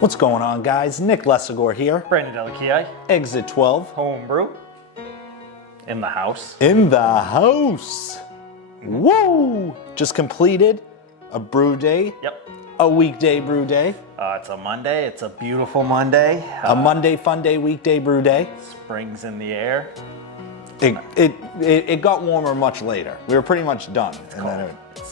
What's going on, guys? Nick Lessigore here. Brandon Delakiai. Exit 12. Homebrew. In the house. In the house. Woo! Just completed a brew day. Yep. A weekday brew day. It's a Monday. It's a beautiful Monday. A Monday fun day, weekday brew day. Spring's in the air. It got warmer much later. We were pretty much done.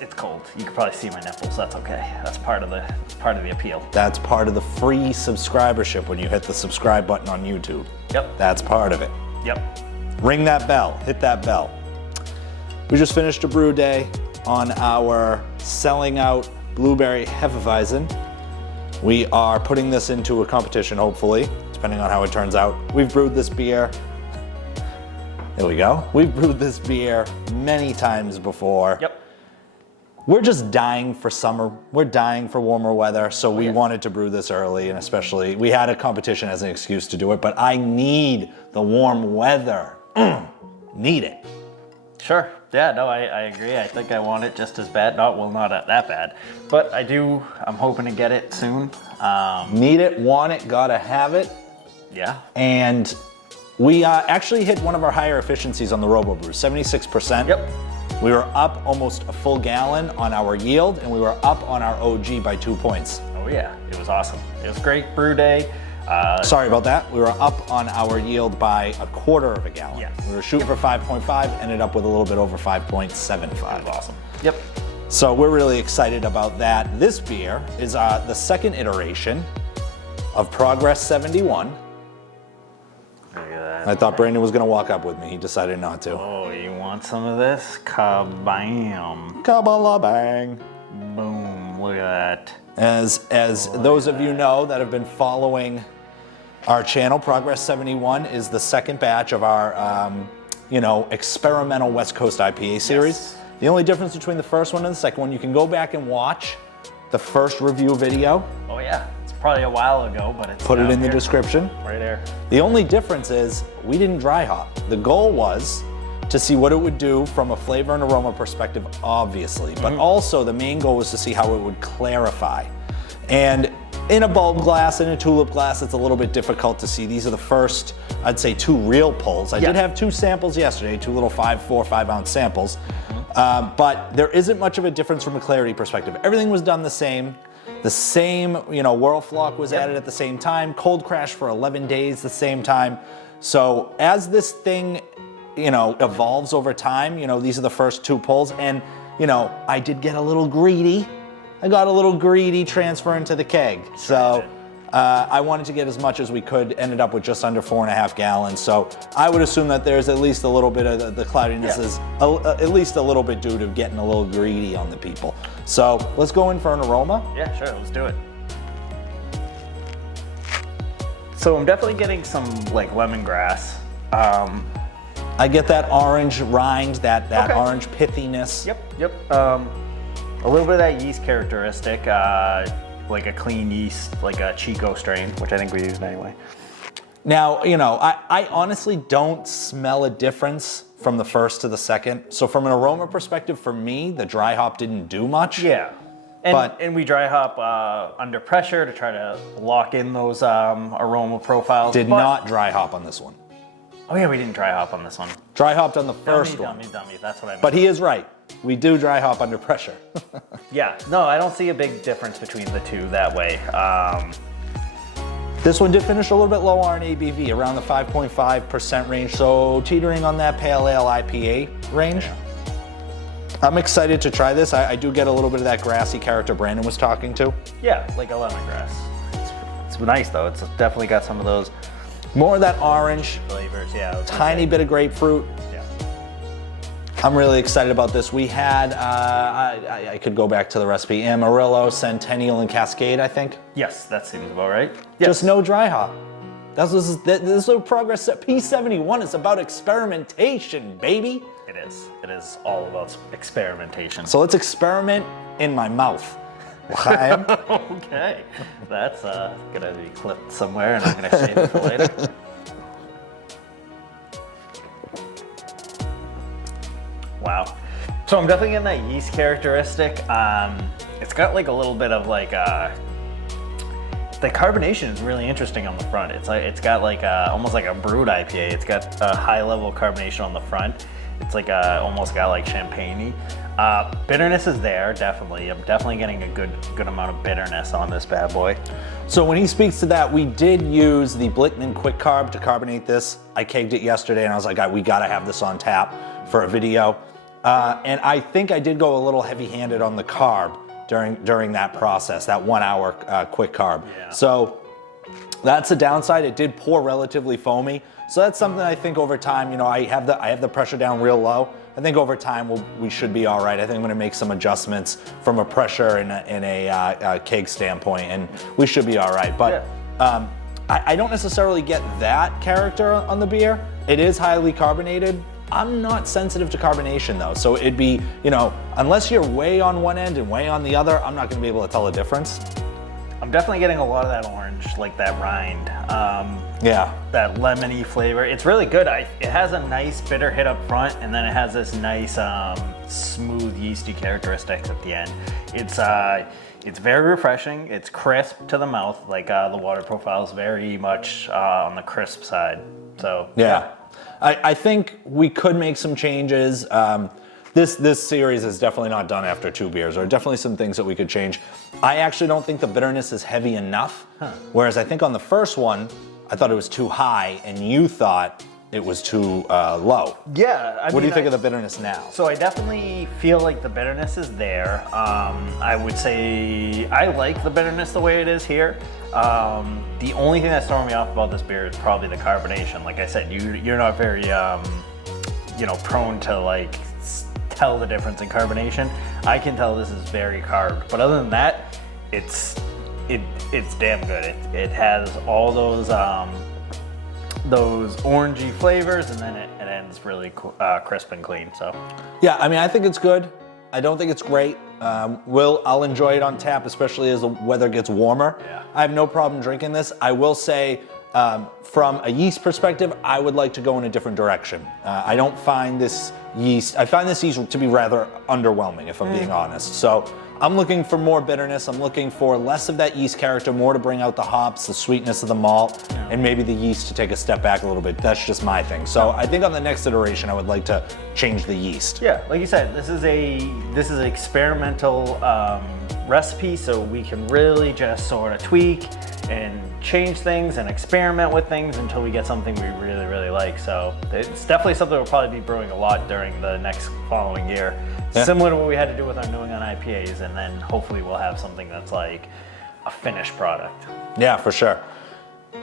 It's cold. You can probably see my nipples. That's okay. That's part of the appeal. That's part of the free subscribership when you hit the subscribe button on YouTube. Yep. That's part of it. Yep. Ring that bell. Hit that bell. We just finished a brew day on our selling out Blueberry Hefeweizen. We are putting this into a competition, hopefully, depending on how it turns out. We've brewed this beer. There we go. We've brewed this beer many times before. Yep. We're just dying for summer. We're dying for warmer weather, so we wanted to brew this early, and especially, we had a competition as an excuse to do it, but I need the warm weather. Need it. Sure. Yeah, no, I agree. I think I want it just as bad. Not that bad. But I'm hoping to get it soon. Need it, want it, gotta have it. Yeah. And we actually hit one of our higher efficiencies on the RoboBrew, 76%. Yep. We were up almost a full gallon on our yield, and we were up on our OG by 2 points. Oh yeah, it was awesome. It was a great brew day. Sorry about that. We were up on our yield by a quarter of a gallon. Yes. We were shooting for 5.5, ended up with a little bit over 5.75. Awesome. Yep. So we're really excited about that. This beer is the second iteration of Progress71. Look at that. I thought Brandon was gonna walk up with me. He decided not to. Oh, you want some of this? Kabam. Kabbalah bang. Boom. Look at that. As those of you know that have been following our channel, Progress71 is the second batch of our, experimental West Coast IPA series. Yes. The only difference between the first one and the second one, you can go back and watch the first review video. Oh yeah, it's probably a while ago, but it's Put it down in the here. description. Right there. The only difference is we didn't dry hop. The goal was to see what it would do from a flavor and aroma perspective, obviously, but also the main goal was to see how it would clarify. And in a bulb glass and a tulip glass, it's a little bit difficult to see. These are the first, I'd say, two real pulls. I did have two samples yesterday, two little 4 or 5 ounce samples, but there isn't much of a difference from a clarity perspective. Everything was done the same. The same, whirl flock was added at the same time, cold crash for 11 days the same time. So as this thing, evolves over time, these are the first two pulls, and, I did get a little greedy. I got a little greedy transferring to the keg. So I wanted to get as much as we could, ended up with just under 4.5 gallons. So I would assume that there's at least a little bit of the cloudiness is at least a little bit due to getting a little greedy on the people. So let's go in for an aroma. Yeah, sure, let's do it. So I'm definitely getting some lemongrass. I get that orange rind, that orange pithiness. Yep. A little bit of that yeast characteristic, like a clean yeast, like a Chico strain, which I think we used anyway. Now, I honestly don't smell a difference from the first to the second. So from an aroma perspective, for me, the dry hop didn't do much. Yeah. And we dry hop under pressure to try to lock in those aroma profiles. Did not dry hop on this one. Oh yeah, we didn't dry hop on this one. Dry hopped on the first one. Dummy, that's what I meant. But he is right. We do dry hop under pressure. Yeah, no, I don't see a big difference between the two that way. This one did finish a little bit lower on ABV, around the 5.5% range, so teetering on that pale ale IPA range. Yeah. I'm excited to try this. I do get a little bit of that grassy character Brandon was talking to. Yeah, like a lemongrass. It's nice though. It's definitely got some of those more of that orange flavors. Yeah, tiny bit of grapefruit. Yeah. I'm really excited about this. We had, I could go back to the recipe, Amarillo, Centennial, and Cascade, I think. Yes, that seems about right. Yes. Just no dry hop. This is what Progress P71 is about, experimentation, baby. It is. It is all about experimentation. So let's experiment in my mouth. Okay. That's gonna be clipped somewhere, and I'm gonna save it for later. Wow. So I'm definitely getting that yeast characteristic. It's got like a little bit of like The carbonation is really interesting on the front. It's got like almost like a brewed IPA. It's got a high level of carbonation on the front. It's like almost got like champagne-y. Bitterness is there, definitely. I'm definitely getting a good amount of bitterness on this bad boy. So when he speaks to that, we did use the Blickman Quick Carb to carbonate this. I kegged it yesterday and I was like, we gotta have this on tap for a video. And I think I did go a little heavy-handed on the carb during that process, that 1 hour quick carb. Yeah. So that's a downside. It did pour relatively foamy. So that's something I think over time, I have the pressure down real low. I think over time we should be all right. I think I'm going to make some adjustments from a pressure and a keg standpoint, and we should be all right. But yeah. I don't necessarily get that character on the beer. It is highly carbonated. I'm not sensitive to carbonation though, so it'd be, unless you're way on one end and way on the other, I'm not going to be able to tell the difference. I'm definitely getting a lot of that orange, like that rind. Yeah. That lemony flavor. It's really good. It has a nice bitter hit up front, and then it has this nice smooth yeasty characteristics at the end. It's very refreshing. It's crisp to the mouth. Like the water profile is very much on the crisp side. So yeah. I think we could make some changes. This series is definitely not done after 2 beers. There are definitely some things that we could change. I actually don't think the bitterness is heavy enough. Whereas I think on the first one, I thought it was too high, and you thought it was too low. Yeah. What do you think of the bitterness now? So I definitely feel like the bitterness is there. I would say I like the bitterness the way it is here. The only thing that's throwing me off about this beer is probably the carbonation. Like I said, you're not very, prone to like tell the difference in carbonation. I can tell this is very carved, but other than that, it's damn good. It has all those orangey flavors, and then it ends really crisp and clean. So yeah, I think it's good. I don't think it's great. I'll enjoy it on tap, especially as the weather gets warmer. Yeah. I have no problem drinking this. I will say, from a yeast perspective, I would like to go in a different direction. I find this yeast to be rather underwhelming, if I'm being honest. So I'm looking for more bitterness. I'm looking for less of that yeast character, more to bring out the hops, the sweetness of the malt, and maybe the yeast to take a step back a little bit. That's just my thing. So I think on the next iteration, I would like to change the yeast. yeah, like you said, this is an experimental recipe, so we can really just sort of tweak and change things and experiment with things until we get something we really, really like. So it's definitely something we'll probably be brewing a lot during the next following year. Yeah. Similar to what we had to do with our New England IPAs, and then hopefully we'll have something that's like a finished product. Yeah, for sure.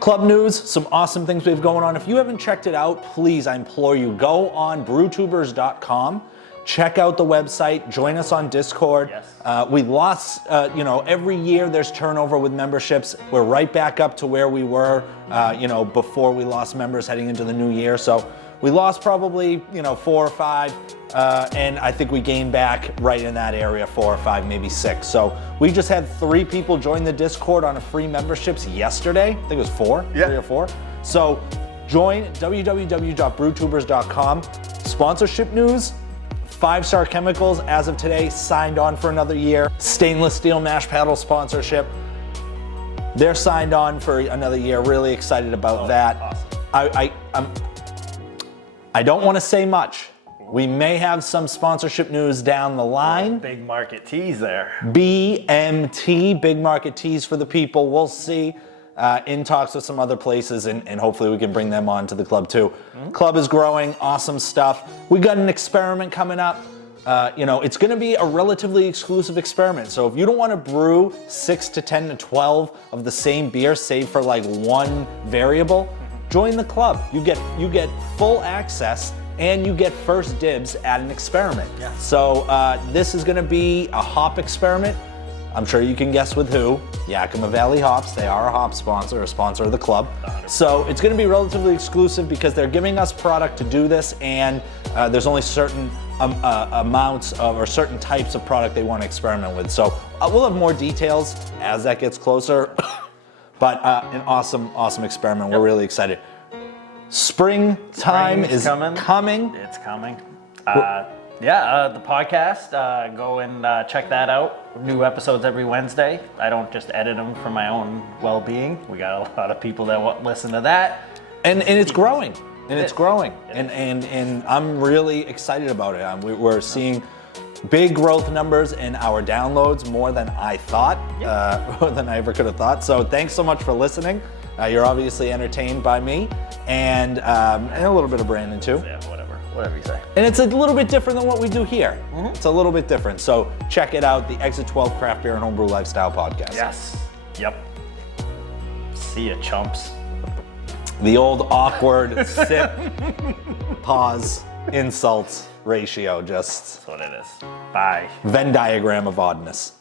Club news, some awesome things we have going on. If you haven't checked it out, please, I implore you, go on brewtubers.com. Check out the website, join us on Discord. Yes. We lost, every year there's turnover with memberships. We're right back up to where we were, before we lost members heading into the new year. So we lost probably, 4 or 5, and I think we gained back right in that area, 4 or 5, maybe 6. So we just had 3 people join the Discord on a free memberships yesterday. I think it was 4, 3 or 4. So join www.brewtubers.com. Sponsorship news. 5 Star Chemicals, as of today, signed on for another year. Stainless steel mash paddle sponsorship. They're signed on for another year. Really excited about that. Awesome. I don't want to say much. We may have some sponsorship news down the line. Big market tease there. BMT, big market tease for the people. We'll see. In talks with some other places, and hopefully we can bring them on to the club too. Club is growing, awesome stuff. We got an experiment coming up. It's going to be a relatively exclusive experiment. So if you don't want to brew 6 to 10 to 12 of the same beer, save for like one variable, join the club. You get full access, and you get first dibs at an experiment. Yeah. So this is going to be a hop experiment. I'm sure you can guess with who. Yakima Valley Hops. They are a sponsor of the club. 100%. So it's going to be relatively exclusive because they're giving us product to do this, and there's only certain amounts of or certain types of product they want to experiment with. So we'll have more details as that gets closer. But an awesome experiment. We're really excited. Springtime is coming. It's coming. The podcast, go and check that out. New episodes every Wednesday. I don't just edit them for my own well-being. We got a lot of people that listen to that. And it's growing. And it's growing. And I'm really excited about it. We're seeing big growth numbers in our downloads, more than I thought, more than I ever could have thought. So thanks so much for listening. You're obviously entertained by me and a little bit of Brandon too. Yeah, whatever you say. And it's a little bit different than what we do here. It's a little bit different. So check it out, the Exit 12 Craft Beer and Homebrew Lifestyle Podcast. Yes. Yep. See ya, chumps. The old awkward sip, pause, insult ratio, just That's what it is. Bye. Venn diagram of oddness.